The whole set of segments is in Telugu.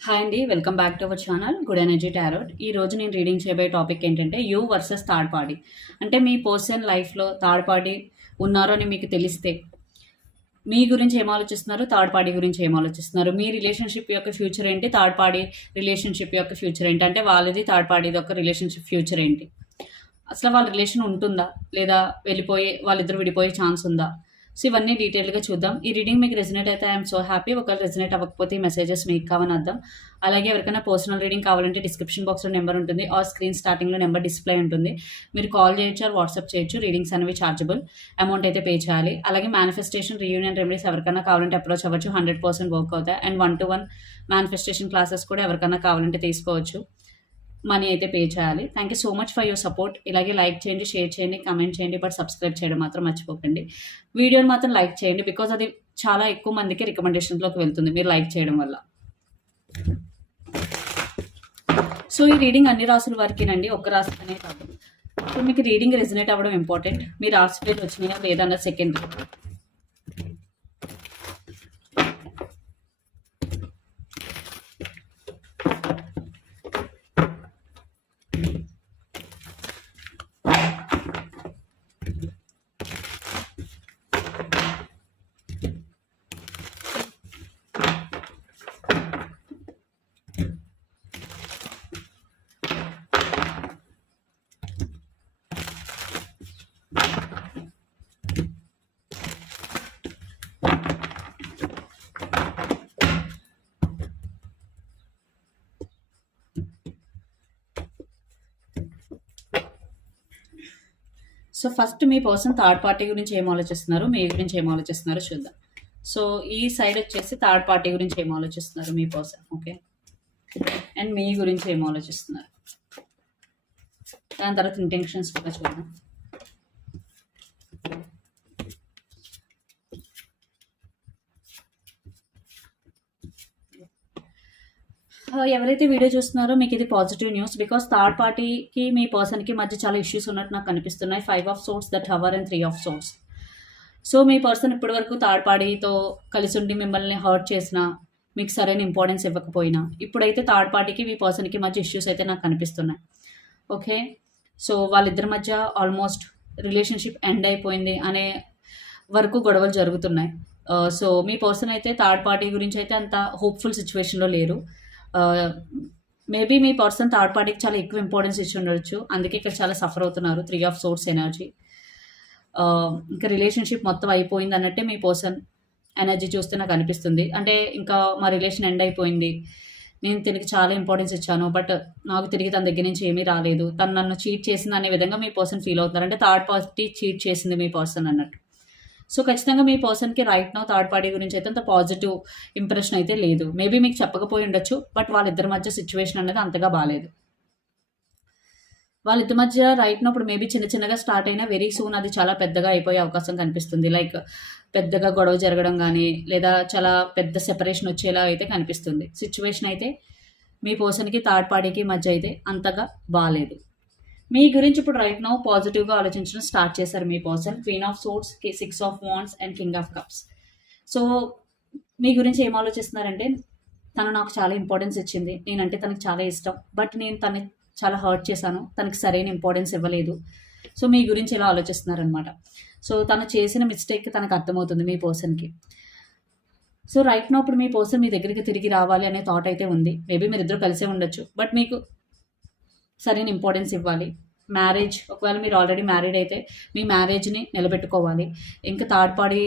హాయ్ అండి welcome back to our channel good energy tarot ఈ రోజు నేను రీడింగ్ చేయబోయే టాపిక్ ఏంటంటే యూ వర్సెస్ థర్డ్ పార్టీ అంటే మీ పర్సన్ లైఫ్లో థర్డ్ పార్టీ ఉన్నారో అని మీకు తెలిస్తే మీ గురించి ఏం ఆలోచిస్తున్నారు? థర్డ్ పార్టీ గురించి ఏం ఆలోచిస్తున్నారు? మీ రిలేషన్షిప్ యొక్క ఫ్యూచర్ ఏంటి? థర్డ్ పార్టీ రిలేషన్షిప్ యొక్క ఫ్యూచర్ ఏంటి? అంటే వాళ్ళది థర్డ్ పార్టీది యొక్క రిలేషన్షిప్ ఫ్యూచర్ ఏంటి? అసలు వాళ్ళ రిలేషన్ ఉంటుందా? లేదా వెళ్ళిపోయే వాళ్ళిద్దరు విడిపోయే ఛాన్స్ ఉందా? సో ఇవన్నీ డీటెయిల్గా చూద్దాం. ఈ రీడింగ్ మీకు రెజినేట్ అయితే ఐఎమ్ సో హ్యాపీ ఒకవేళ రెజినేట్ అవ్వకపోతే ఈ మెసేజెస్ మీకు కావని అర్థం అలాగే ఎవరికైనా పర్సనల్ రీడింగ్ కావాలంటే డిస్క్రిప్షన్ బాక్స్లో నెంబర్ ఉంటుంది. ఆ స్క్రీన్ స్టార్టింగ్లో నెంబర్ డిస్ప్లే ఉంటుంది. మీరు కాల్ చేయొచ్చు ఆర్ వాట్సాప్ చేయొచ్చు. రీడింగ్స్ అనేవి చార్జబుల్ అమౌంట్ అయితే పే చేయాలి. అలాగే మేనిఫెస్టేషన్ రీయూనియన్ రెమెడీస్ ఎవరికైనా కావాలంటే అప్రోచ్ అవ్వచ్చు. హండ్రెడ్ పర్సెంట్ వర్క్ అవుతాయి. And one to one manifestation classes కూడా ఎవరికైనా కావాలంటే తీసుకోవచ్చు. మనీ అయితే పే చేయాలి. Thank you so much for your support ఇలాగే లైక్ చేయండి షేర్ చేయండి కమెంట్ చేయండి బట్ సబ్స్క్రైబ్ చేయడం మాత్రం మర్చిపోకండి. వీడియోని మాత్రం లైక్ చేయండి బికాజ్ అది చాలా ఎక్కువ మందికి రికమెండేషన్స్లోకి వెళ్తుంది మీరు లైక్ చేయడం వల్ల. సో ఈ రీడింగ్ అన్ని రాసుల వరకేనండి ఒక్క రాశి అనే కాదు. సో మీకు రీడింగ్ రెజినేట్ అవ్వడం ఇంపార్టెంట్ మీ రాశి పేరు వచ్చినాయా లేదన్న సెకండ్ సో ఫస్ట్ మీ పర్సన్ థర్డ్ పార్టీ గురించి ఏం ఆలోచిస్తున్నారు? మీ గురించి ఏం ఆలోచిస్తున్నారో? చూద్దాం. సో ఈ సైడ్ వచ్చేసి థర్డ్ పార్టీ గురించి ఏం ఆలోచిస్తున్నారు మీ పర్సన్? ఓకే. అండ్ మీ గురించి ఏం ఆలోచిస్తున్నారు? దాని తర్వాత ఇంటెన్షన్స్ కూడా చూద్దాం. Uh, ఎవరైతే వీడియో చూస్తున్నారో మీకు ఇది పాజిటివ్ న్యూస్ బికాస్ థర్డ్ పార్టీకి మీ పర్సన్కి మధ్య చాలా ఇష్యూస్ ఉన్నట్టు నాకు కనిపిస్తున్నాయి five of swords the tower and three of swords so me person ఇప్పటి వరకు థర్డ్ పార్టీతో కలిసి ఉండి మిమ్మల్ని హర్ట్ చేసిన మీకు సరైన ఇంపార్టెన్స్ ఇవ్వకపోయినా ఇప్పుడైతే థర్డ్ పార్టీకి మీ పర్సన్కి మధ్య ఇష్యూస్ అయితే నాకు కనిపిస్తున్నాయి ఓకే సో వాళ్ళిద్దరి మధ్య ఆల్మోస్ట్ రిలేషన్షిప్ ఎండ్ అయిపోయింది అనే వరకు గొడవలు జరుగుతున్నాయి. Uh, సో మీ పర్సన్ అయితే థర్డ్ పార్టీ గురించి అయితే అంత హోప్ఫుల్ సిచ్యువేషన్లో లేరు. మేబీ మీ పర్సన్ థర్డ్ పార్టీకి చాలా ఎక్కువ ఇంపార్టెన్స్ ఇచ్చి ఉండొచ్చు. అందుకే ఇక్కడ చాలా సఫర్ అవుతున్నారు. త్రీ ఆఫ్ సోర్స్ ఎనర్జీ ఇంకా రిలేషన్షిప్ మొత్తం అయిపోయింది అన్నట్టే మీ పర్సన్ ఎనర్జీ చూస్తే నాకు అనిపిస్తుంది. అంటే ఇంకా మా రిలేషన్ ఎండ్ అయిపోయింది. నేను తిరిగి చాలా ఇంపార్టెన్స్ ఇచ్చాను. బట్ నాకు తిరిగి తన దగ్గర నుంచి ఏమీ రాలేదు. తను నన్ను చీట్ చేసింది అనే విధంగా మీ పర్సన్ ఫీల్ అవుతున్నారు. అంటే థర్డ్ పార్టీ చీట్ చేసింది మీ పర్సన్ అన్నట్టు. సో ఖచ్చితంగా మీ పర్సన్కి రైట్ నో థర్డ్ పార్టీ గురించి అయితే అంత పాజిటివ్ ఇంప్రెషన్ అయితే లేదు. మేబీ మీకు చెప్పకపోయి ఉండొచ్చు బట్ వాళ్ళిద్దరి మధ్య సిచ్యువేషన్ అనేది అంతగా బాగాలేదు వాళ్ళిద్దరి మధ్య రైట్ నో ఇప్పుడు మేబీ చిన్న చిన్నగా స్టార్ట్ అయినా వెరీ సూన్ అది చాలా పెద్దగా అయిపోయే అవకాశం కనిపిస్తుంది. లైక్ పెద్దగా గొడవ జరగడం కానీ లేదా చాలా పెద్ద సెపరేషన్ వచ్చేలా అయితే కనిపిస్తుంది. సిచ్యువేషన్ అయితే మీ పర్సన్కి థర్డ్ పార్టీకి మధ్య అయితే అంతగా బాగాలేదు మీ గురించి ఇప్పుడు రైట్ నౌ పాజిటివ్గా ఆలోచించడం స్టార్ట్ చేశారు మీ person queen of swords six of wands and king of cups so మీ గురించి ఏం ఆలోచిస్తున్నారంటే తను నాకు చాలా ఇంపార్టెన్స్ ఇచ్చింది. నేనంటే తనకు చాలా ఇష్టం. బట్ నేను తను చాలా హర్ట్ చేశాను. తనకి సరైన ఇంపార్టెన్స్ ఇవ్వలేదు. సో మీ గురించి ఇలా ఆలోచిస్తున్నారనమాట సో తను చేసిన మిస్టేక్ తనకు అర్థమవుతుంది మీ పర్సన్కి సో రైట్ నో ఇప్పుడు మీ పర్సన్ మీ దగ్గరికి తిరిగి రావాలి అనే థాట్ అయితే ఉంది. మేబీ మీరు ఇద్దరు కలిసే ఉండొచ్చు. బట్ మీకు సరైన ఇంపార్టెన్స్ ఇవ్వాలి. మ్యారేజ్ ఒకవేళ మీరు ఆల్రెడీ మ్యారీడ్ అయితే మీ మ్యారేజ్ని నిలబెట్టుకోవాలి. ఇంకా థర్డ్ పార్టీ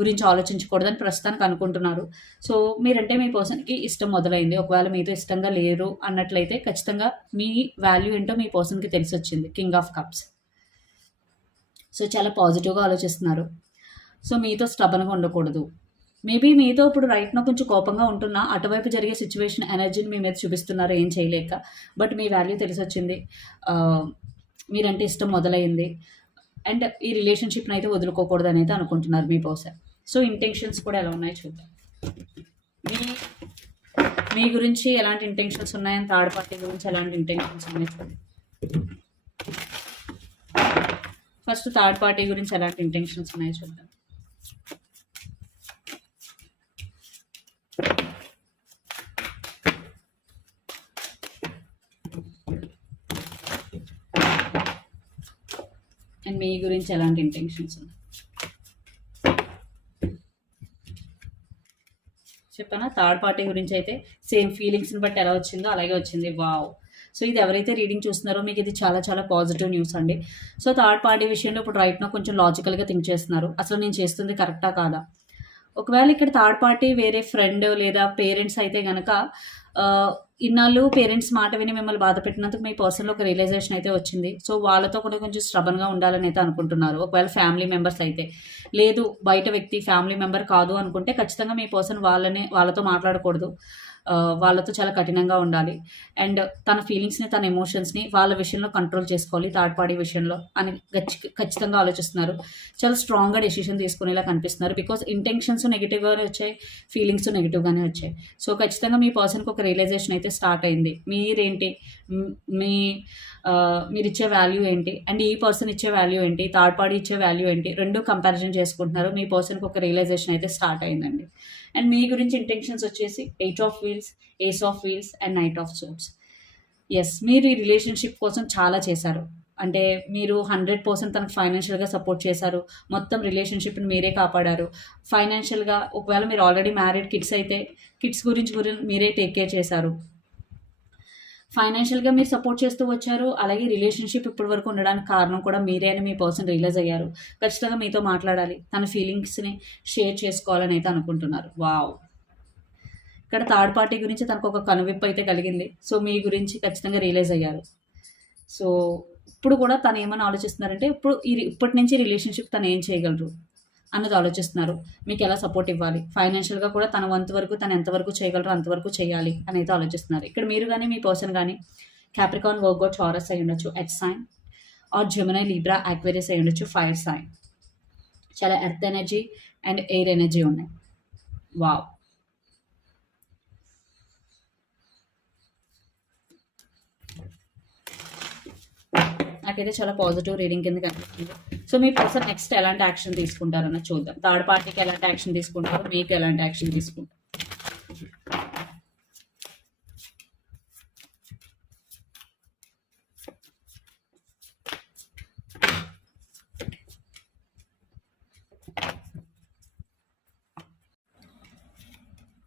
గురించి ఆలోచించకూడదని ప్రస్తుతానికి అనుకుంటున్నారు. సో మీరంటే మీ పర్సన్కి ఇష్టం మొదలైంది. ఒకవేళ మీతో ఇష్టంగా లేరు అన్నట్లయితే ఖచ్చితంగా మీ వాల్యూ ఏంటో మీ పర్సన్కి తెలిసి వచ్చింది కింగ్ ఆఫ్ కప్స్ సో చాలా పాజిటివ్గా ఆలోచిస్తున్నారు. సో మీతో స్టబన్గా ఉండకూడదు. మేబీ మీతో ఇప్పుడు రైట్నో కొంచెం కోపంగా ఉంటున్నా అటువైపు జరిగే సిచ్యువేషన్ ఎనర్జీని మీ మీద చూపిస్తున్నారు ఏం చేయలేక. బట్ మీ వాల్యూ తెలిసి వచ్చింది మీరంటే ఇష్టం మొదలైంది. అండ్ ఈ రిలేషన్షిప్ని అయితే వదులుకోకూడదు అని అయితే అనుకుంటున్నారు మీ బహుశా సో ఇంటెన్షన్స్ కూడా ఎలా ఉన్నాయో చూద్దాం. మీ మీ గురించి ఎలాంటి ఇంటెన్షన్స్ ఉన్నాయని థర్డ్ పార్టీ గురించి ఎలాంటి ఇంటెన్షన్స్ ఉన్నాయో చూద్దాం. ఫస్ట్ థర్డ్ పార్టీ గురించి ఎలాంటి ఇంటెన్షన్స్ ఉన్నాయో చూద్దాం. అండ్ మీ గురించి ఎలాంటి ఇంటెన్షన్స్ ఉన్నాయి? చెప్పనా? థర్డ్ పార్టీ గురించి అయితే సేమ్ ఫీలింగ్స్ని బట్టి ఎలా వచ్చిందో అలాగే వచ్చింది. వావ్ సో ఇది ఎవరైతే రీడింగ్ చూస్తున్నారో మీకు ఇది చాలా చాలా పాజిటివ్ న్యూస్ అండి. సో థర్డ్ పార్టీ విషయంలో ఇప్పుడు రైట్నా కొంచెం లాజికల్గా థింక్ చేస్తున్నారు. అసలు నేను చేస్తుంది కరెక్టా కాదా? ఒకవేళ ఇక్కడ థర్డ్ పార్టీ వేరే ఫ్రెండ్ లేదా పేరెంట్స్ అయితే కనుక uh, ఇన్నాళ్ళు పేరెంట్స్ మాట విని మిమ్మల్ని బాధ పెట్టినందుకు మీ పర్సన్లో ఒక రియలైజేషన్ అయితే వచ్చింది. సో వాళ్ళతో కూడా కొంచెం స్ట్రబన్గా ఉండాలని అయితే అనుకుంటున్నారు. ఒకవేళ ఫ్యామిలీ మెంబర్స్ అయితే. లేదు బయట వ్యక్తి ఫ్యామిలీ మెంబర్ కాదు అనుకుంటే ఖచ్చితంగా మీ పర్సన్ వాళ్ళని వాళ్ళతో మాట్లాడకూడదు. వాళ్ళతో చాలా కఠినంగా ఉండాలి. అండ్ తన ఫీలింగ్స్ని తన ఎమోషన్స్ని వాళ్ళ విషయంలో కంట్రోల్ చేసుకోవాలి థర్డ్ పార్టీ విషయంలో అని ఖచ్చితంగా ఆలోచిస్తున్నారు. చాలా స్ట్రాంగ్గా డెసిషన్ తీసుకునేలా కనిపిస్తున్నారు బికాస్ ఇంటెన్షన్స్ నెగిటివ్గానే వచ్చాయి ఫీలింగ్స్ నెగిటివ్గానే వచ్చాయి. సో ఖచ్చితంగా మీ పర్సన్కి ఒక రియలైజేషన్ అయితే స్టార్ట్ అయింది. మీరేంటి? మీ మీరు ఇచ్చే వాల్యూ ఏంటి? అండ్ ఈ పర్సన్ ఇచ్చే వాల్యూ ఏంటి? థర్డ్ పార్టీ ఇచ్చే వాల్యూ ఏంటి? రెండు కంపారిజన్ చేసుకుంటున్నారు. మీ పర్సన్కి ఒక రియలైజేషన్ అయితే స్టార్ట్ అయిందండి. అండ్ మీ గురించి ఇంటెన్షన్స్ వచ్చేసి eight of wheels ace of wheels and knight of swords yes మీరు ఈ రిలేషన్షిప్ కోసం చాలా చేశారు. అంటే మీరు హండ్రెడ్ పర్సెంట్ తనకు ఫైనాన్షియల్గా సపోర్ట్ చేశారు. మొత్తం రిలేషన్షిప్ని మీరే కాపాడారు. ఫైనాన్షియల్గా ఒకవేళ మీరు ఆల్రెడీ మ్యారీడ్ కిడ్స్ అయితే కిడ్స్ గురించి గురించి మీరే టేక్ కేర్ చేశారు. ఫైనాన్షియల్గా మీరు సపోర్ట్ చేస్తూ వచ్చారు అలాగే రిలేషన్షిప్ ఇప్పటి వరకు ఉండడానికి కారణం కూడా మీరే అని మీ పర్సన్ రియలైజ్ అయ్యారు. ఖచ్చితంగా మీతో మాట్లాడాలి. తన ఫీలింగ్స్ని షేర్ చేసుకోవాలని అయితే అనుకుంటున్నారు. వావ్ ఇక్కడ థర్డ్ పార్టీ గురించి తనకు ఒక కనువిప్పు అయితే కలిగింది. సో మీ గురించి ఖచ్చితంగా రియలైజ్ అయ్యారు. సో ఇప్పుడు కూడా తను ఏమని ఆలోచిస్తున్నారంటే ఇప్పుడు ఇప్పటి నుంచి రిలేషన్షిప్ తను ఏం చేయగలరు? అన్నది ఆలోచిస్తున్నారు. మీకు ఎలా సపోర్ట్ ఇవ్వాలి? ఫైనాన్షియల్గా కూడా తన వంతు వరకు తను ఎంతవరకు చేయగలరో అంతవరకు చేయాలి అని అయితే ఆలోచిస్తున్నారు. ఇక్కడ మీరు కానీ మీ పర్సన్ కానీ క్యాప్రికాన్ వర్గో చారస్ అయి ఉండొచ్చు earth sign or Gemini Libra Aquarius అయి ఉండొచ్చు ఫైర్ సైన్ చాలా earth energy and air energy ఉన్నాయి. వావ్ నాకైతే చాలా పాజిటివ్ రీడింగ్ కింద కనిపిస్తుంది సో మీ పర్సన్ నెక్స్ట్ ఎలాంటి యాక్షన్ తీసుకుంటారన్న చూద్దాం. థర్డ్ పార్టీకి ఎలాంటి యాక్షన్ తీసుకుంటారు మీకు ఎలాంటి యాక్షన్ తీసుకుంటారు.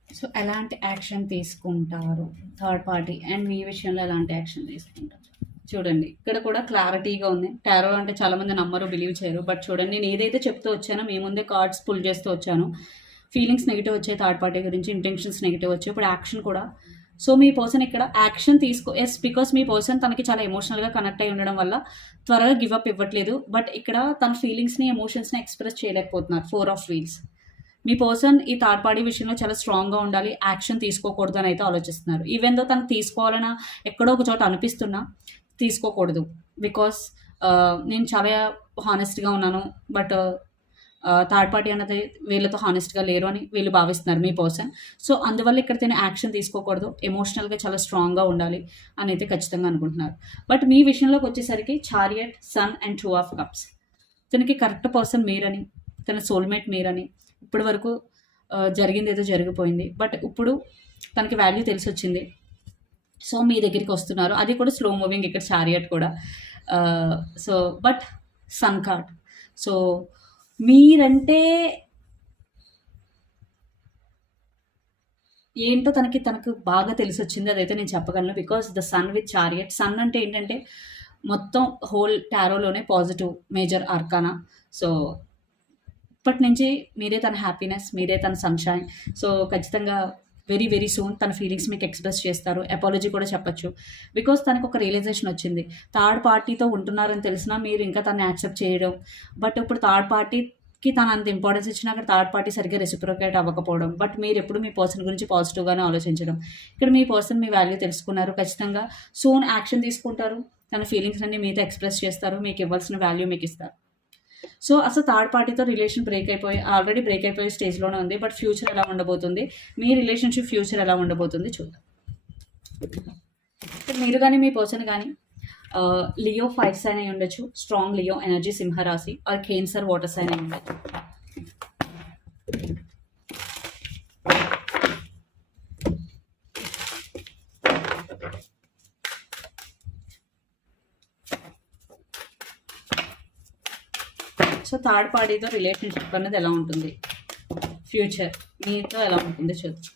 సో ఎలాంటి యాక్షన్ తీసుకుంటారు థర్డ్ పార్టీ? అండ్ మీ విషయంలో ఎలాంటి యాక్షన్ తీసుకుంటారు? చూడండి ఇక్కడ కూడా క్లారిటీగా ఉంది. టారో అంటే చాలా మంది నమ్మరు బిలీవ్ చేయరు. బట్ చూడండి నేను ఏదైతే చెప్తూ వచ్చానో మీ ముందే కార్డ్స్ పుల్ చేస్తూ వచ్చాను. ఫీలింగ్స్ నెగిటివ్ వచ్చాయి థర్డ్ పార్టీ గురించి ఇంటెన్షన్స్ నెగిటివ్ వచ్చాయి ఇప్పుడు యాక్షన్ కూడా. సో మీ పర్సన్ ఇక్కడ యాక్షన్ తీసుకో ఎస్ బికాస్ మీ పర్సన్ తనకి చాలా ఎమోషనల్గా కనెక్ట్ అయి ఉండడం వల్ల త్వరగా గివ్ అప్ ఇవ్వట్లేదు. బట్ ఇక్కడ తన ఫీలింగ్స్ని ఎమోషన్స్ని ఎక్స్ప్రెస్ చేయలేకపోతున్నారు ఫోర్ ఆఫ్ వీల్స్ మీ పర్సన్ ఈ థర్డ్ పార్టీ విషయంలో చాలా స్ట్రాంగ్గా ఉండాలి యాక్షన్ తీసుకోకూడదు అని అయితే ఆలోచిస్తున్నారు. ఈవెన్ దో తను తీసుకోవాలన్నా ఎక్కడో ఒక చోట అనిపిస్తున్నా తీసుకోకూడదు. బికాస్ uh, నేను చాలా హానెస్ట్గా ఉన్నాను. బట్ థర్డ్ పార్టీ అన్నది వీళ్ళతో హానెస్ట్గా లేరు అని వీళ్ళు భావిస్తున్నారు మీ పర్సన్ సో అందువల్ల ఇక్కడ తను యాక్షన్ తీసుకోకూడదు. ఎమోషనల్గా చాలా స్ట్రాంగ్గా ఉండాలి అని అయితే ఖచ్చితంగా అనుకుంటున్నారు. బట్ మీ విషయంలోకి వచ్చేసరికి chariot sun and two of cups తనకి కరెక్ట్ పర్సన్ మీరని తన సోల్మేట్ మీరని ఇప్పటి వరకు uh, జరిగింది ఏదో జరిగిపోయింది. బట్ ఇప్పుడు తనకి వాల్యూ తెలిసి వచ్చింది సో మీ దగ్గరికి వస్తున్నారు. అది కూడా స్లో మూవింగ్ ఇక్కడ చారియట్ కూడా. So but sun card so మీరంటే ఏంటో తనకి తనకు బాగా తెలిసి వచ్చింది అదైతే నేను చెప్పగలను. Because the sun with chariot sun అంటే ఏంటంటే మొత్తం హోల్ టారోలోనే పాజిటివ్ మేజర్ ఆర్కానా సో ఇప్పటి నుంచి మీరే తన హ్యాపీనెస్ మీరే తన సన్షైన్ సో ఖచ్చితంగా వెరీ వెరీ సూన్ తన ఫీలింగ్స్ మీకు ఎక్స్ప్రెస్ చేస్తారు. అపాలజీ కూడా చెప్పొచ్చు. బికాస్ తనకు ఒక రియలైజేషన్ వచ్చింది. థర్డ్ పార్టీతో ఉంటున్నారని తెలిసినా మీరు ఇంకా తను యాక్సెప్ట్ చేయడం. బట్ ఇప్పుడు థర్డ్ పార్టీకి తను అంత ఇంపార్టెన్స్ ఇచ్చినా అక్కడ థర్డ్ పార్టీ సరిగ్గా రెసిప్రోకేట్ అవ్వకపోవడం. బట్ మీరు ఎప్పుడు మీ పర్సన్ గురించి పాజిటివ్గానే ఆలోచించడం. ఇక్కడ మీ పర్సన్ మీ వాల్యూ తెలుసుకున్నారు ఖచ్చితంగా. సోన్ యాక్షన్ తీసుకుంటారు. తన ఫీలింగ్స్ అన్ని మీతో ఎక్స్ప్రెస్ చేస్తారు. మీకు ఇవ్వాల్సిన వాల్యూ మీకు ఇస్తారు. సో అసలు థర్డ్ పార్టీతో రిలేషన్ బ్రేక్ అయిపోయి ఆల్రెడీ బ్రేక్ అయిపోయే స్టేజ్లోనే ఉంది. బట్ ఫ్యూచర్ ఎలా ఉండబోతుంది? మీ రిలేషన్షిప్ ఫ్యూచర్ ఎలా ఉండబోతుంది చూద్దాం. మీరు కానీ మీ పర్సన్ కానీ లియో ఫైవ్ సైన్ అయి ఉండొచ్చు. స్ట్రాంగ్ లియో ఎనర్జీ సింహరాశి ఆర్ కేన్సర్ వాటర్ సైన్ అయి ఉండొచ్చు. సో థర్డ్ పార్టీతో రిలేషన్షిప్ అనేది ఎలా ఉంటుంది? ఫ్యూచర్ మీతో ఎలా ఉంటుంది చూద్దాం.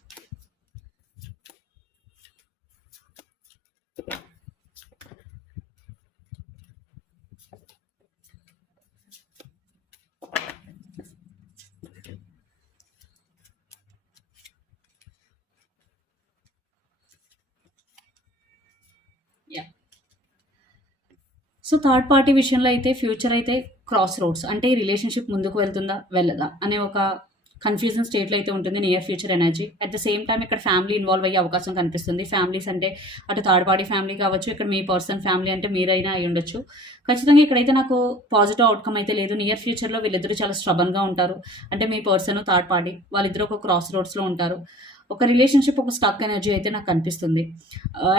యా సో థర్డ్ పార్టీ విషయంలో అయితే ఫ్యూచర్ అయితే క్రాస్ రోడ్స్ అంటే ఈ రిలేషన్షిప్ ముందుకు వెళ్తుందా వెళ్ళదా అనే ఒక కన్ఫ్యూజన్ స్టేట్లో అయితే ఉంటుంది near future energy at the same time ఇక్కడ ఫ్యామిలీ ఇన్వాల్వ్ అయ్యే అవకాశం కనిపిస్తుంది. ఫ్యామిలీస్ అంటే అటు థర్డ్ పార్టీ ఫ్యామిలీ కావచ్చు ఇక్కడ మీ పర్సన్ ఫ్యామిలీ అంటే మీరైనా అయి ఉండొచ్చు. ఖచ్చితంగా ఇక్కడైతే నాకు పాజిటివ్ అవుట్కమ్ అయితే లేదు. నియర్ ఫ్యూచర్లో వీళ్ళిద్దరూ చాలా స్ట్రబన్గా ఉంటారు. అంటే మీ పర్సన్ థర్డ్ పార్టీ వాళ్ళిద్దరూ ఒక క్రాస్ రోడ్స్లో ఉంటారు. ఒక రిలేషన్షిప్ ఒక స్టక్ ఎనర్జీ అయితే నాకు కనిపిస్తుంది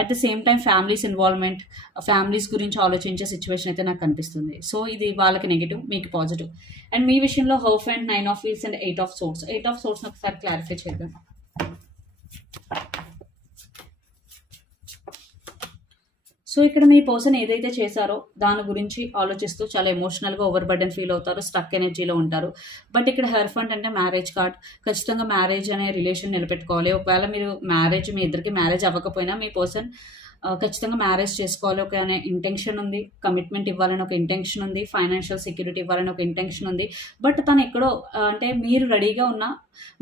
at the same time families involvement families గురించి ఆలోచించే సిచ్యువేషన్ అయితే నాకు కనిపిస్తుంది సో ఇది వాళ్ళకి నెగిటివ్ మీకు పాజిటివ్ అండ్ మీ విషయంలో హర్ఫ్ and nine of wheels and eight of swords eight of swords ఒకసారి క్లారిఫై చేద్దాం. సో ఇక్కడ మీ పర్సన్ ఏదైతే చేశారో దాని గురించి ఆలోచిస్తూ చాలా ఎమోషనల్గా ఓవర్ బర్డెన్ ఫీల్ అవుతారు స్టక్ ఎనర్జీలో ఉంటారు. బట్ ఇక్కడ హెర్ ఫండ్ అంటే మ్యారేజ్ కార్డ్ ఖచ్చితంగా మ్యారేజ్ అనే రిలేషన్ నిలబెట్టుకోవాలి. ఒకవేళ మీరు మ్యారేజ్ మీ ఇద్దరికి మ్యారేజ్ అవ్వకపోయినా మీ పర్సన్ ఖచ్చితంగా మ్యారేజ్ చేసుకోవాలి. ఒక అనే ఇంటెన్షన్ ఉంది. కమిట్మెంట్ ఇవ్వాలని ఒక ఇంటెన్షన్ ఉంది. ఫైనాన్షియల్ సెక్యూరిటీ ఇవ్వాలని ఒక ఇంటెన్షన్ ఉంది. బట్ తను ఎక్కడో అంటే మీరు రెడీగా ఉన్న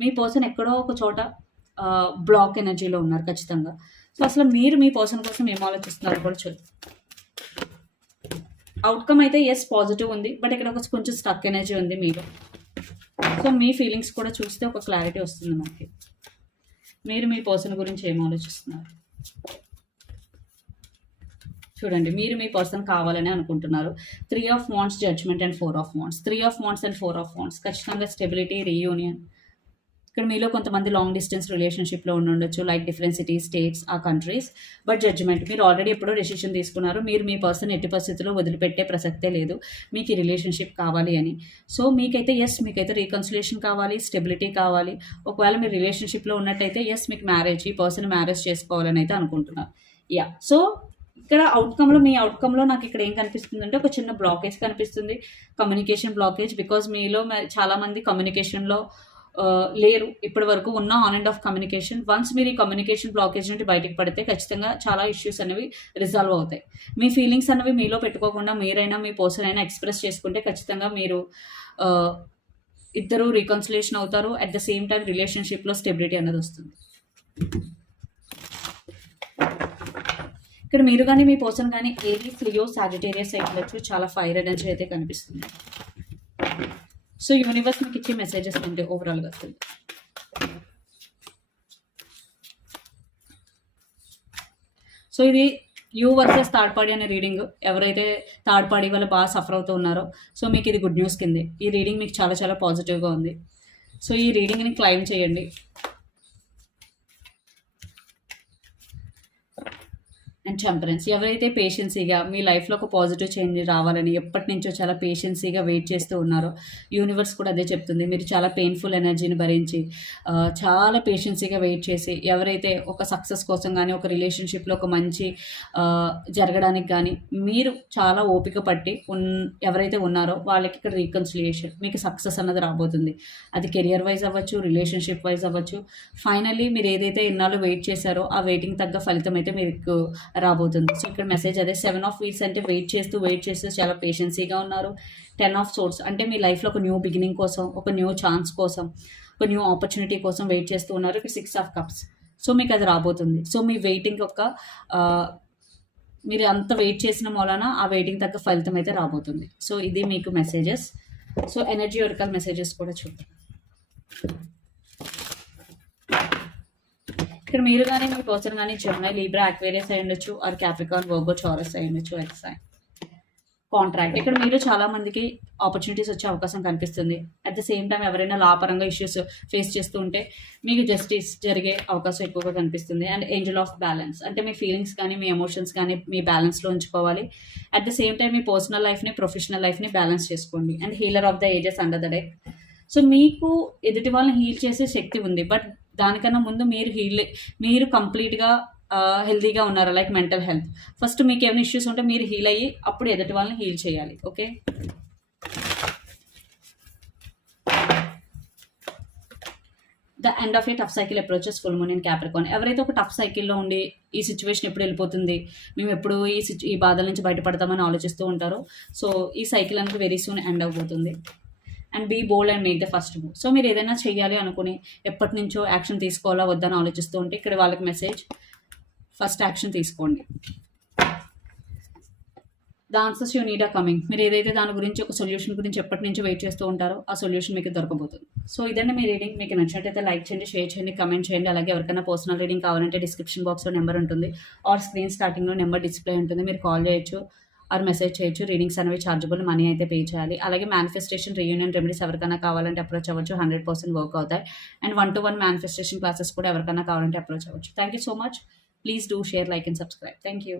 మీ పర్సన్ ఎక్కడో ఒక చోట బ్లాక్ ఎనర్జీలో ఉన్నారు ఖచ్చితంగా. సో అసలు మీరు మీ పర్సన్ కోసం ఏం ఆలోచిస్తున్నారు కూడా చూద్దాం అవుట్కమ్ అయితే ఎస్ పాజిటివ్ ఉంది. బట్ ఇక్కడ ఒక కొంచెం స్టక్ ఎనర్జీ ఉంది మీరు సో మీ ఫీలింగ్స్ కూడా చూస్తే ఒక క్లారిటీ వస్తుంది మనకి. మీరు మీ పర్సన్ గురించి ఏం ఆలోచిస్తున్నారు? చూడండి మీరు మీ పర్సన్ కావాలని అనుకుంటున్నారు. Three of wands judgement and four of wands three of wands and four of wands ఖచ్చితంగా స్టెబిలిటీ రీయూనియన్ ఇక్కడ మీలో కొంతమంది లాంగ్ డిస్టెన్స్ రిలేషన్షిప్లో ఉండొచ్చు లైక్ డిఫరెంట్ సిటీస్ స్టేట్స్ ఆ కంట్రీస్ బట్ జడ్జ్మెంట్ మీరు ఆల్రెడీ ఎప్పుడో డెసిషన్ తీసుకున్నారు. మీరు మీ పర్సన్ ఎట్టి పరిస్థితుల్లో వదిలిపెట్టే ప్రసక్తే లేదు. మీకు ఈ రిలేషన్షిప్ కావాలి అని. సో మీకైతే ఎస్ మీకైతే రీకన్సిలేషన్ కావాలి స్టెబిలిటీ కావాలి. ఒకవేళ మీరు రిలేషన్షిప్లో ఉన్నట్టయితే ఎస్ మీకు మ్యారేజ్ ఈ పర్సన్ మ్యారేజ్ చేసుకోవాలని అయితే అనుకుంటున్నారు. యా సో ఇక్కడ అవుట్కమ్లో మీ అవుట్కమ్లో నాకు ఇక్కడ ఏం కనిపిస్తుంది అంటే ఒక చిన్న బ్లాకేజ్ కనిపిస్తుంది. కమ్యూనికేషన్ బ్లాకేజ్ బికాజ్ మీలో చాలామంది చాలా మంది కమ్యూనికేషన్లో లేరు. ఇప్పటి వరకు ఉన్న on and off communication once మీరు ఈ కమ్యూనికేషన్ బ్లాకేజ్ నుండి బయటకు పడితే ఖచ్చితంగా చాలా ఇష్యూస్ అనేవి రిజాల్వ్ అవుతాయి. మీ ఫీలింగ్స్ అనేవి మీలో పెట్టుకోకుండా మీరైనా మీ పర్సన్ అయినా ఎక్స్ప్రెస్ చేసుకుంటే ఖచ్చితంగా మీరు ఇద్దరు రీకన్సిలేషన్ అవుతారు. అట్ ద సేమ్ టైం రిలేషన్షిప్లో స్టెబిలిటీ అనేది వస్తుంది. ఇక్కడ మీరు కానీ మీ పర్సన్ కానీ ఏది ఫ్లియో సాజిటేరియస్ అయి ఉండొచ్చు చాలా ఫైర్ ఎనర్జీ అయితే కనిపిస్తుంది. సో యూనివర్స్ మీకు ఇచ్చే మెసేజెస్ ఏంటి ఓవరాల్గా అసలు సో ఇది యూ వర్సెస్ థర్డ్ పార్టీ అనే రీడింగ్ ఎవరైతే థర్డ్ పార్టీ వల్ల బాగా సఫర్ అవుతూ ఉన్నారో సో మీకు ఇది గుడ్ న్యూస్ కిందే. ఈ రీడింగ్ మీకు చాలా చాలా పాజిటివ్గా ఉంది. సో ఈ రీడింగ్ని క్లైమ్ చేయండి. And temperance. ఎవరైతే పేషెన్సీగా మీ లైఫ్లో ఒక పాజిటివ్ చేంజ్ రావాలని ఎప్పటి నుంచో చాలా పేషెన్సీగా వెయిట్ చేస్తూ ఉన్నారో యూనివర్స్ కూడా అదే చెప్తుంది. మీరు చాలా పెయిన్ఫుల్ ఎనర్జీని భరించి చాలా పేషెన్సీగా వెయిట్ చేసి ఎవరైతే ఒక సక్సెస్ కోసం కానీ ఒక రిలేషన్షిప్లో ఒక మంచి జరగడానికి కానీ మీరు చాలా ఓపిక పట్టి ఉన్ ఎవరైతే ఉన్నారో వాళ్ళకి ఇక్కడ రీకన్సిలియేషన్ మీకు సక్సెస్ అన్నది రాబోతుంది. అది కెరియర్ వైజ్ అవ్వచ్చు రిలేషన్షిప్ వైజ్ అవ్వచ్చు. ఫైనల్లీ మీరు ఏదైతే ఇన్నాళ్ళు వెయిట్ చేశారో ఆ వెయిటింగ్ తగ్గ ఫలితం అయితే మీకు రాబోతుంది. సో ఇక్కడ మెసేజ్ అదే సెవెన్ ఆఫ్ వీక్స్ అంటే వెయిట్ చేస్తూ వెయిట్ చేస్తూ చాలా పేషెన్సీగా ఉన్నారు. టెన్ ఆఫ్ సోర్స్ అంటే మీ లైఫ్లో ఒక న్యూ బిగినింగ్ కోసం ఒక న్యూ ఛాన్స్ కోసం ఒక న్యూ ఆపర్చునిటీ కోసం వెయిట్ చేస్తూ ఉన్నారు ఇక్కడ సిక్స్ ఆఫ్ కప్స్ సో మీకు అది రాబోతుంది. సో మీ వెయిటింగ్ యొక్క మీరు అంత వెయిట్ చేసిన మూలన ఆ వెయిటింగ్ తగ్గ ఫలితం అయితే రాబోతుంది. సో ఇది మీకు messages so energy oracle messages కూడా చూద్దాం. ఇక్కడ మీరు కానీ మీ పర్సన్ కానీ జర్మనీ లీబ్రా అక్వేరియస్ అయి ఉండొచ్చు ఆర్ క్యాప్రికాన్ వర్గో చారస్ అయి ఉండొచ్చు ఎక్సైన్ కాంట్రాక్ట్ ఇక్కడ మీరు చాలా మందికి ఆపర్చునిటీస్ వచ్చే అవకాశం కనిపిస్తుంది అట్ ద సేమ్ టైం ఎవరైనా లాపరంగా ఇష్యూస్ ఫేస్ చేస్తూ ఉంటే మీకు జస్టిస్ జరిగే అవకాశం ఎక్కువగా కనిపిస్తుంది అండ్ ఏంజల్ ఆఫ్ బ్యాలెన్స్ అంటే మీ ఫీలింగ్స్ కానీ మీ ఎమోషన్స్ కానీ మీ బ్యాలెన్స్లో ఉంచుకోవాలి అట్ ద సేమ్ టైం మీ పర్సనల్ లైఫ్ని ప్రొఫెషనల్ లైఫ్ని బ్యాలెన్స్ చేసుకోండి and healer of the ages under the deck so మీకు ఎదుటి వాళ్ళని హీల్ చేసే శక్తి ఉంది బట్ దానికన్నా ముందు మీరు హీల్ మీరు కంప్లీట్గా హెల్తీగా ఉన్నారా? లైక్ మెంటల్ హెల్త్ ఫస్ట్ మీకు ఏమైనా ఇష్యూస్ ఉంటే మీరు హీల్ అయ్యి అప్పుడు ఎదుటి వాళ్ళని హీల్ చేయాలి okay the end of a tough cycle approaches full moon and Capricorn ఎవరైతే ఒక టఫ్ సైకిల్లో ఉండి ఈ సిచ్యువేషన్ ఎప్పుడు వెళ్ళిపోతుంది మేము ఎప్పుడు ఈ ఈ బాధల నుంచి బయటపడతామని ఆలోచిస్తూ ఉంటారో సో ఈ సైకిల్ అనేది వెరీ సూన్ ఎండ్ అవబోతుంది and be bold and make the first move so మీరు ఏదైనా చేయాలి అనుకుని ఎప్పటి నుంచో యాక్షన్ తీసుకోవాలా వద్దని ఆలోచిస్తూ ఉంటే ఇక్కడ వాళ్ళకి మెసేజ్ ఫస్ట్ యాక్షన్ తీసుకోండి. The answers you need are coming మీరు ఏదైతే దాని గురించి ఒక సొల్యూషన్ గురించి ఎప్పటి నుంచి వెయిట్ చేస్తూ ఉంటారో ఆ సొల్యూషన్ మీకు దొరకబోతుంది. సో ఇదండి మీ రీడింగ్ మీకు నచ్చినట్టయితే లైక్ చేయండి షేర్ చేయండి కమెంట్ చేయండి. అలాగే ఎవరికైనా పర్సనల్ రీడింగ్ కావాలంటే డిస్క్రిప్షన్ బాక్స్లో నెంబర్ ఉంటుంది. ఆర్ స్క్రీన్ స్టార్టింగ్లో నెంబర్ డిస్ప్లే ఉంటుంది. మీరు కాల్ చేయొచ్చు. ఆర్ మెసేజ్ చేయొచ్చు. రీడింగ్స్ అనేవి ఛార్జబుల్ మనీ అయితే పే చేయాలి. అలాగే మేనిఫెస్టేషన్ రీయూనియన్ రెమెడీస్ ఎవరికైనా కావాలంటే అప్రోచ్ అవ్వచ్చు. హండ్రెడ్ పర్సెంట్ వర్క్ అవుతాయి. And one to one manifestation classes కూడా ఎవరికైనా కావాలంటే అప్రోచ్ అవ్వచ్చు. Thank you so much please do share like and subscribe thank you